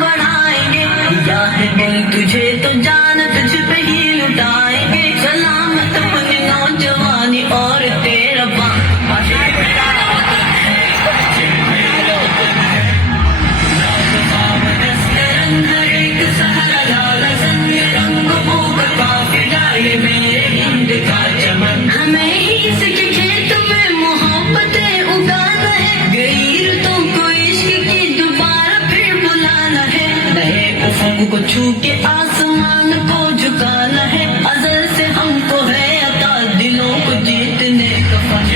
बढ़ाएंगे। या है दिल तुझे तो जान तुझ पे ही लुटाएंगे। सलामत अपनी नौजवानी और तेरा हमें ही इसके खेत में मोहब्बतें उगाना है। गई रुतों को इश्क की दोबारा फिर बुलाना है। नए उफक को छू के आसमान को झुकाना है। अज़ल से हमको है अता दिलों को जीतने का फन।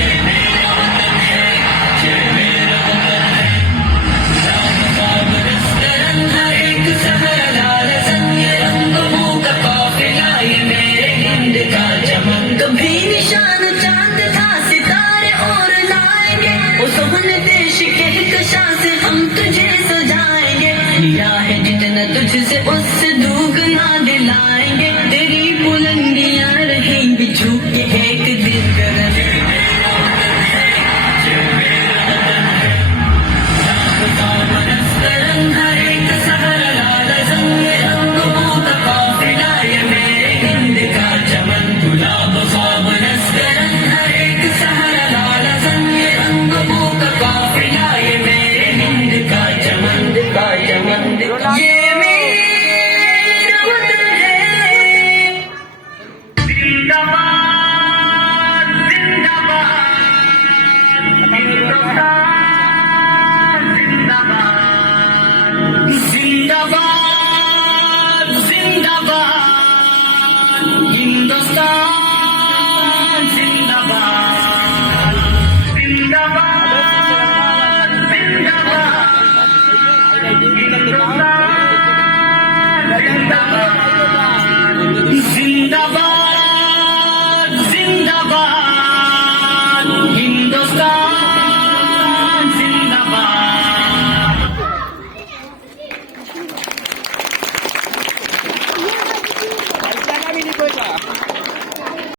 हर एक सहरा लाल संग रंग बू का काफिला ये मेरे हिंद का चमन। कभी निशान चांद था सितारे और लाएंगे। उस अपने देश के कशा से हम तुझे सजाएंगे। लिया है जितना तुझसे उससे दुगना दिलाएंगे। तेरी बुलंदियां रहेंगी छू के एक दिन गगन। हर एक सहरा लाल संग रंग बू का काफिला ये मेरे हिंद का चमन। गुलाब ख्वाब नस्करन हर एक सहरा लाल संग रंग बू का काफिला ये मेरे हिंद का चमन का चमन। ये मेरा वतन है। जिंदाबाद जिंदाबाद जिंदाबाद जिंदाबाद हिंदुस्तान।